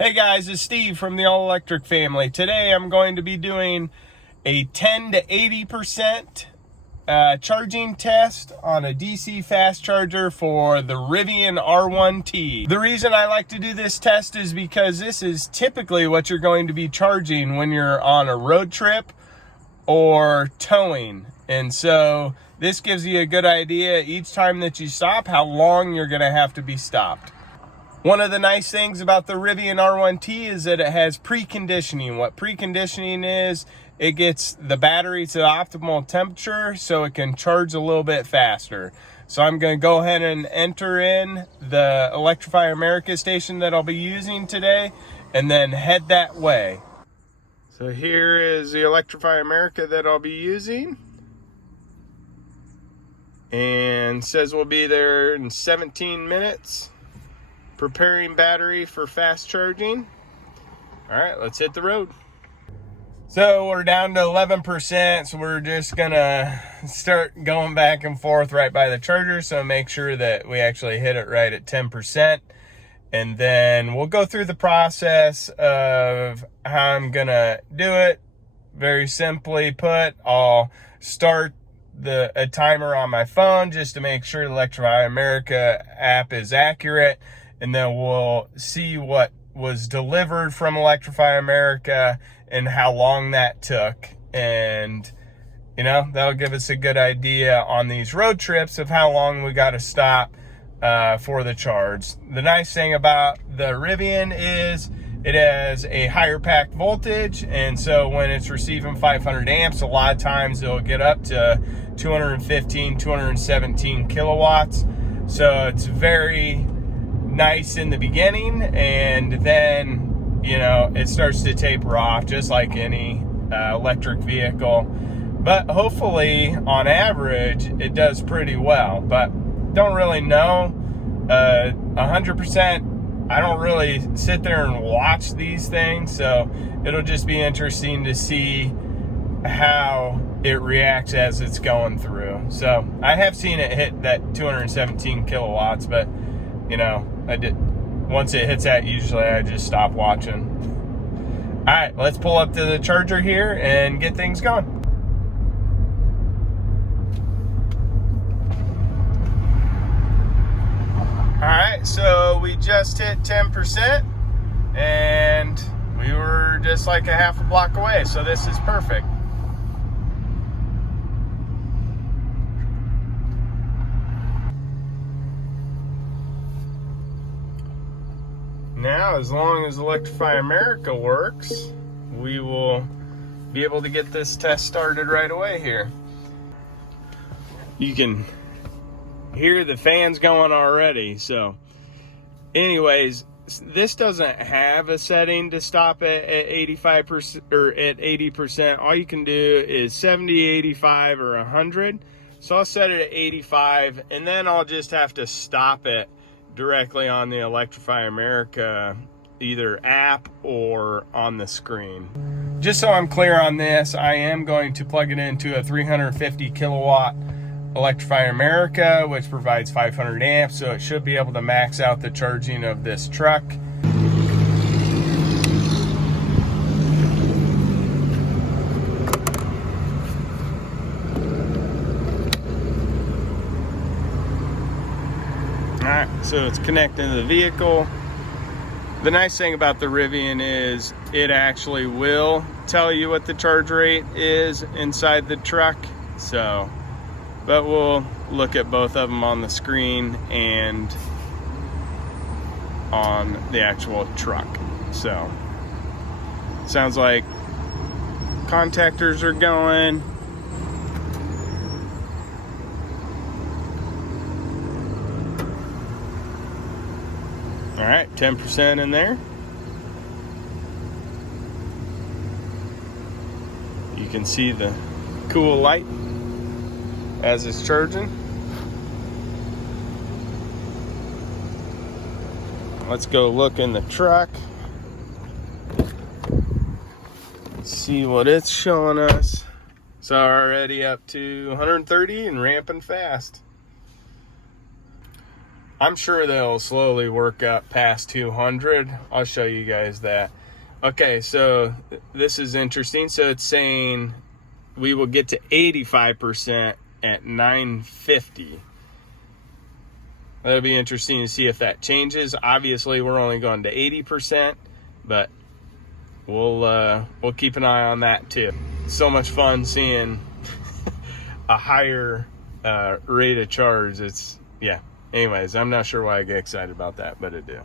Hey guys, it's Steve from the All Electric family. Today I'm going to be doing a 10 to 80% charging test on a DC fast charger for the Rivian R1T. The reason I like to do this test is because this is typically what you're going to be charging when you're on a road trip or towing. And so this gives you a good idea each time that you stop how long you're going to have to be stopped. One of the nice things about the Rivian R1T is that it has preconditioning. What preconditioning is, it gets the battery to the optimal temperature so it can charge a little bit faster. So I'm going to go ahead and enter in the Electrify America station that I'll be using today and then head that way. So here is the Electrify America that I'll be using. And says we'll be there in 17 minutes. Preparing battery for fast charging. All right, let's hit the road. So we're down to 11%, so we're just gonna start going back and forth right by the charger, so make sure that we actually hit it right at 10%. And then we'll go through the process of how I'm gonna do it. Very simply put, I'll start a timer on my phone just to make sure the Electrify America app is accurate. And then we'll see what was delivered from Electrify America and how long that took. And, you know, that'll give us a good idea on these road trips of how long we got to stop for the charge. The nice thing about the Rivian is it has a higher packed voltage. And so when it's receiving 500 amps, a lot of times it'll get up to 215, 217 kilowatts. So it's very nice in the beginning, and then, you know, it starts to taper off just like any electric vehicle. But hopefully on average it does pretty well, but don't really know 100%. I don't really sit there and watch these things, so it'll just be interesting to see how it reacts as it's going through. So I have seen it hit that 217 kilowatts, but you know, once it hits that, usually I just stop watching. All right, let's pull up to the charger here and get things going. All right, so we just hit 10% and we were just like a half a block away, so this is perfect. Now, as long as Electrify America works, we will be able to get this test started right away here. You can hear the fans going already. So anyways, this doesn't have a setting to stop at 85% or at 80%. All you can do is 70, 85, or 100. So I'll set it at 85, and then I'll just have to stop it directly on the Electrify America either app or on the screen. Just so I'm clear on this, I am going to plug it into a 350 kilowatt Electrify America, which provides 500 amps, so it should be able to max out the charging of this truck. Alright, so it's connecting to the vehicle. The nice thing about the Rivian is it actually will tell you what the charge rate is inside the truck. So, but we'll look at both of them on the screen and on the actual truck. So, sounds like contactors are going. All right, 10% in there. You can see the cool light as it's charging. Let's go look in the truck. See what it's showing us. So already up to 130 and ramping fast. I'm sure they'll slowly work up past 200. I'll show you guys that. Okay, so this is interesting. So it's saying we will get to 85% at 950. That'll be interesting to see if that changes. Obviously, we're only going to 80%, but we'll keep an eye on that too. So much fun seeing a higher rate of charge. It's, yeah. Anyways, I'm not sure why I get excited about that, but I do.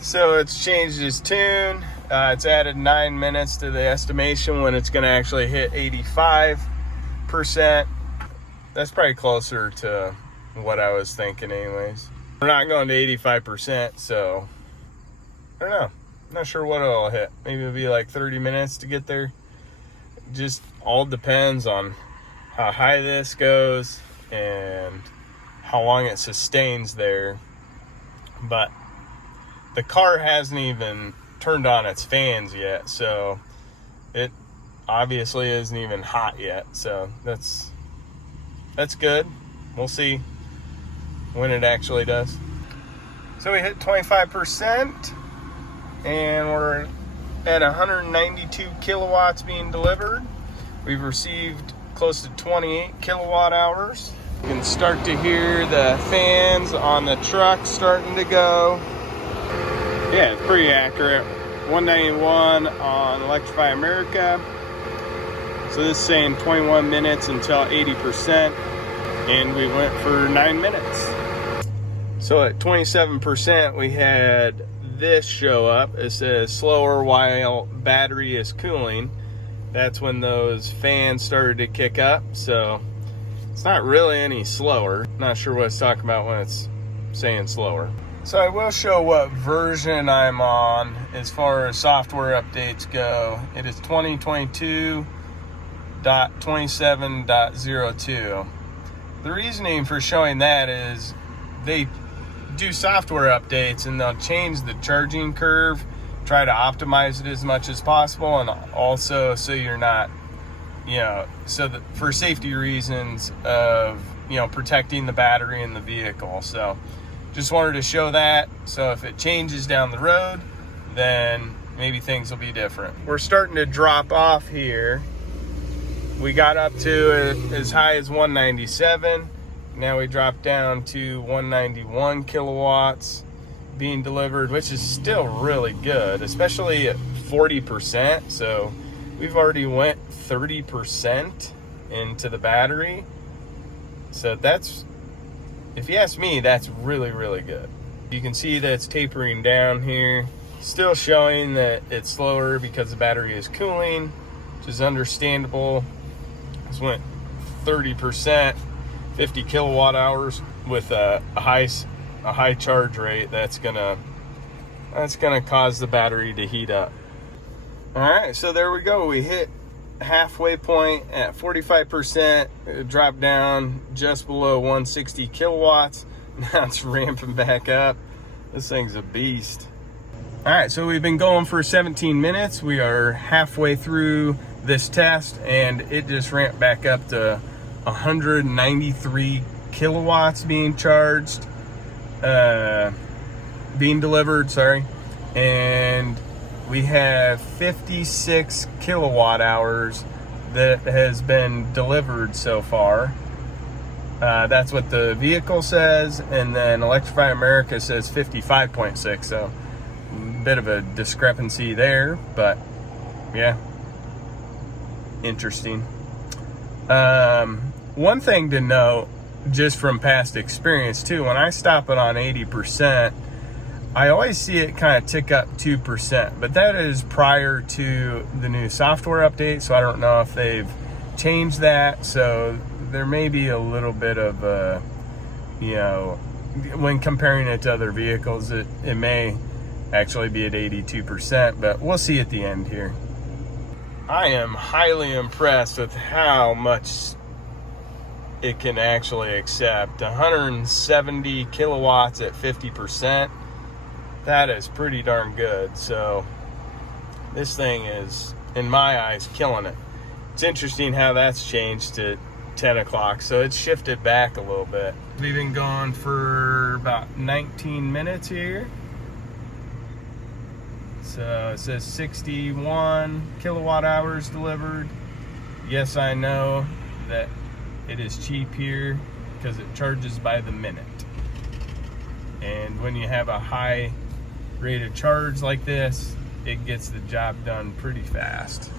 So it's changed its tune. It's added 9 minutes to the estimation when it's going to actually hit 85%. That's probably closer to what I was thinking anyways. We're not going to 85%, so I don't know. I'm not sure what it'll hit. Maybe it'll be like 30 minutes to get there. Just all depends on how high this goes and how long it sustains there. But the car hasn't even turned on its fans yet, so it obviously isn't even hot yet. So that's good. We'll see when it actually does. So we hit 25%, and we're at 192 kilowatts being delivered. We've received close to 28 kilowatt hours. You can start to hear the fans on the truck starting to go. Yeah, it's pretty accurate. 191 on Electrify America. So this is saying 21 minutes until 80%, and we went for 9 minutes. So at 27%, we had this show up. It says slower while battery is cooling. That's when those fans started to kick up. So it's not really any slower. Not sure what it's talking about when it's saying slower. So I will show what version I'm on as far as software updates go. It is 2022.27.02. The reasoning for showing that is they do software updates and they'll change the charging curve, try to optimize it as much as possible, and also so you're not, so that for safety reasons of, protecting the battery in the vehicle. So just wanted to show that. So if it changes down the road, then maybe things will be different. We're starting to drop off here. We got up to as high as 197. Now we dropped down to 191 kilowatts being delivered, which is still really good, especially at 40%. So we've already went 30% into the battery. So that's, if you ask me, that's really, really good. You can see that it's tapering down here. Still showing that it's slower because the battery is cooling, which is understandable. This went 30%. 50 kilowatt hours with a high charge rate. That's gonna cause the battery to heat up. All right, so there we go. We hit halfway point at 45%. It dropped down just below 160 kilowatts. Now it's ramping back up. This thing's a beast. All right, so we've been going for 17 minutes. We are halfway through this test, and it just ramped back up to 193 kilowatts being charged, being delivered, sorry. And we have 56 kilowatt hours that has been delivered so far. That's what the vehicle says, and then Electrify America says 55.6, so a bit of a discrepancy there, but yeah, interesting. One thing to note, just from past experience too, when I stop it on 80%, I always see it kind of tick up 2%, but that is prior to the new software update, so I don't know if they've changed that. So there may be a little bit of when comparing it to other vehicles, it may actually be at 82%, but we'll see at the end here. I am highly impressed with how much it can actually accept. 170 kilowatts at 50%. That is pretty darn good. So this thing is, in my eyes, killing it. It's interesting how that's changed to 10 o'clock, so it's shifted back a little bit. We've been going for about 19 minutes here. So it says 61 kilowatt hours delivered. Yes, I know that it is cheap here because it charges by the minute. And when you have a high rate of charge like this, it gets the job done pretty fast.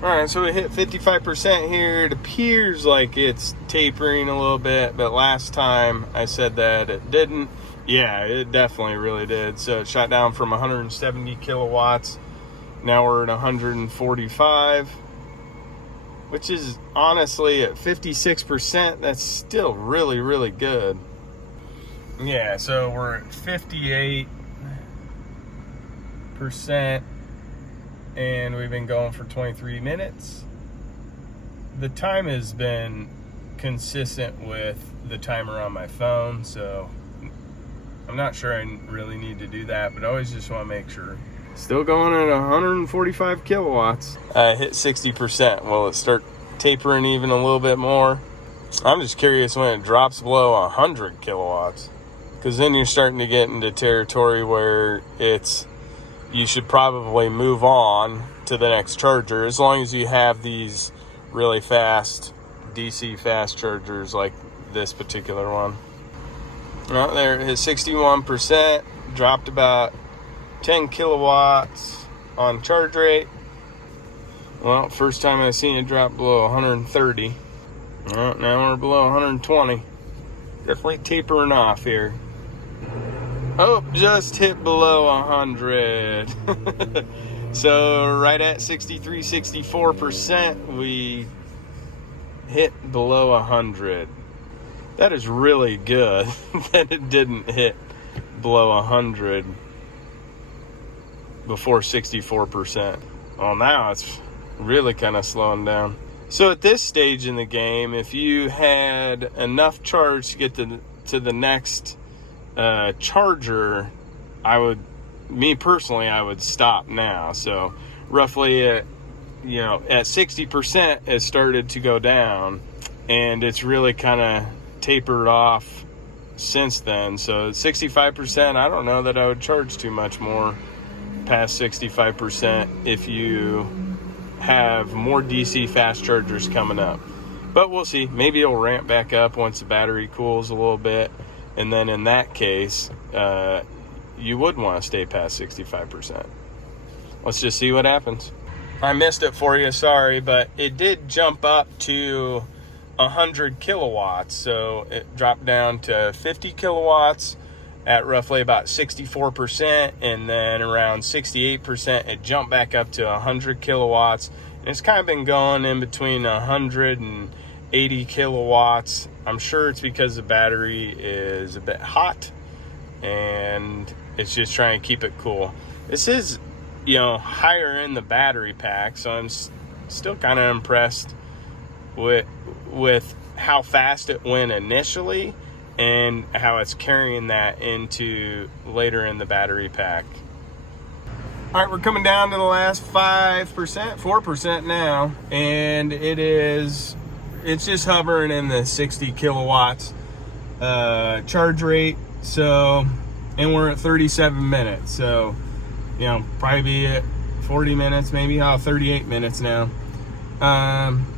All right, so we hit 55% here. It appears like it's tapering a little bit, but last time I said that it didn't. Yeah, it definitely really did. So it shot down from 170 kilowatts. Now we're at 145, which is honestly at 56%. That's still really, really good. Yeah, so we're at 58%. And we've been going for 23 minutes. The time has been consistent with the timer on my phone, so I'm not sure I really need to do that, but I always just want to make sure. Still going at 145 kilowatts. I hit 60%. Will it start tapering even a little bit more? I'm just curious when it drops below 100 kilowatts, because then you're starting to get into territory where you should probably move on to the next charger, as long as you have these really fast DC fast chargers like this particular one. Well, there it is, 61%, dropped about 10 kilowatts on charge rate. Well, first time I've seen it drop below 130. Well, now we're below 120. Definitely tapering off here. Oh, just hit below 100. So right at 63, 64%, we hit below 100. That is really good that it didn't hit below 100 before 64%. Well, now it's really kind of slowing down. So at this stage in the game, if you had enough charge to get to the next charger, me personally, I would stop now. So roughly at 60%, it started to go down, and it's really kind of tapered off since then. So 65%, I don't know that I would charge too much more past 65% if you have more DC fast chargers coming up. But we'll see. Maybe it'll ramp back up once the battery cools a little bit. And then in that case, you would want to stay past 65%. Let's just see what happens. I missed it for you, sorry, but it did jump up to 100 kilowatts. So it dropped down to 50 kilowatts at roughly about 64%. And then around 68%, it jumped back up to 100 kilowatts. And it's kind of been going in between 100 and 80 kilowatts. I'm sure it's because the battery is a bit hot and it's just trying to keep it cool. This is, higher in the battery pack, so I'm still kind of impressed with how fast it went initially and how it's carrying that into later in the battery pack. All right, we're coming down to the last 4% now, and it's just hovering in the 60 kilowatts charge rate. So, and we're at 37 minutes. So, probably be at 40 minutes, maybe 38 minutes now.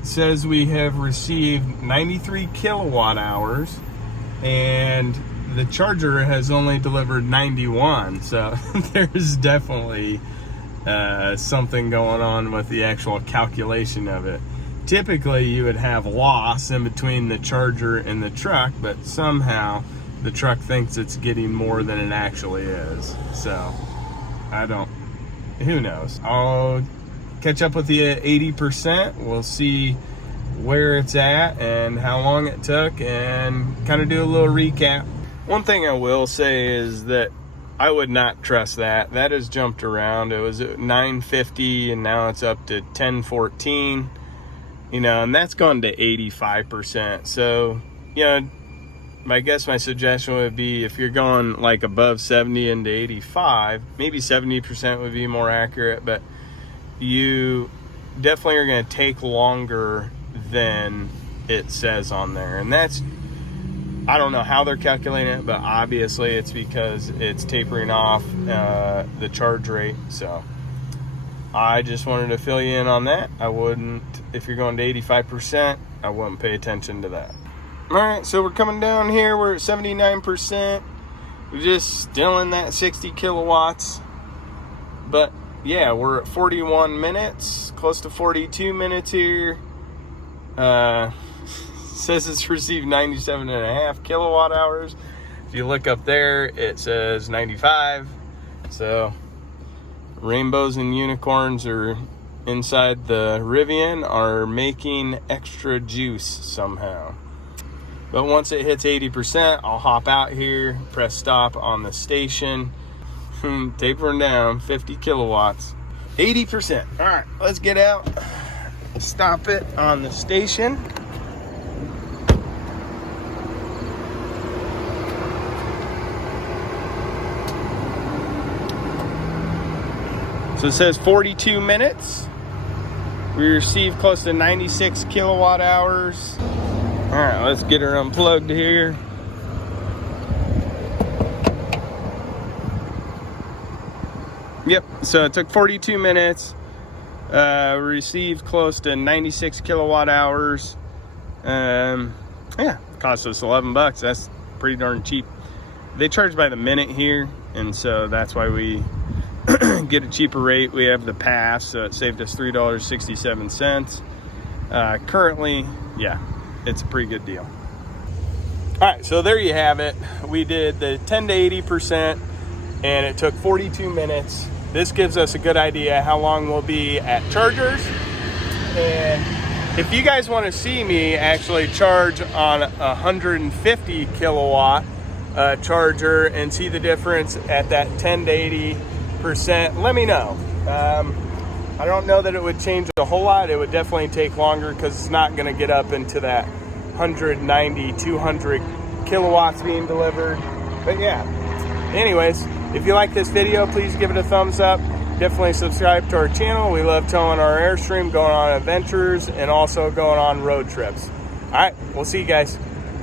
Says we have received 93 kilowatt hours, and the charger has only delivered 91. So there's definitely something going on with the actual calculation of it. Typically you would have loss in between the charger and the truck, but somehow the truck thinks it's getting more than it actually is. So who knows? I'll catch up with the 80%. We'll see where it's at and how long it took, and kind of do a little recap. One thing I will say is that I would not trust that. That has jumped around. It was at 950 and now it's up to 1014. And that's gone to 85%. So, I guess my suggestion would be, if you're going like above 70 into 85, maybe 70% would be more accurate, but you definitely are going to take longer than it says on there. And that's, I don't know how they're calculating it, but obviously it's because it's tapering off the charge rate. So I just wanted to fill you in on that. I wouldn't, if you're going to 85%, I wouldn't pay attention to that. All right, so we're coming down here. We're at 79%. We're just still in that 60 kilowatts. But yeah, we're at 41 minutes, close to 42 minutes here. Says it's received 97.5 kilowatt hours. If you look up there, it says 95. So rainbows and unicorns are inside the Rivian are making extra juice somehow. But once it hits 80%, I'll hop out here, press stop on the station, tapering down 50 kilowatts, 80%. All right, let's get out, stop it on the station. So it says 42 minutes. We received close to 96 kilowatt hours. All right, let's get her unplugged here. Yep, so it took 42 minutes. We received close to 96 kilowatt hours. Yeah, cost us $11. That's pretty darn cheap. They charge by the minute here, and so that's why we get a cheaper rate. We have the pass, so it saved us $3.67. Currently, yeah, it's a pretty good deal. All right, so there you have it. We did the 10 to 80%, and it took 42 minutes. This gives us a good idea how long we'll be at chargers. And if you guys want to see me actually charge on a 150 kilowatt charger and see the difference at that 10 to 80%, let me know. I don't know that it would change a whole lot. It would definitely take longer because it's not going to get up into that 190, 200 kilowatts being delivered. But yeah, anyways, if you like this video, please give it a thumbs up. Definitely subscribe to our channel. We love towing our Airstream, going on adventures, and also going on road trips. All right, we'll see you guys.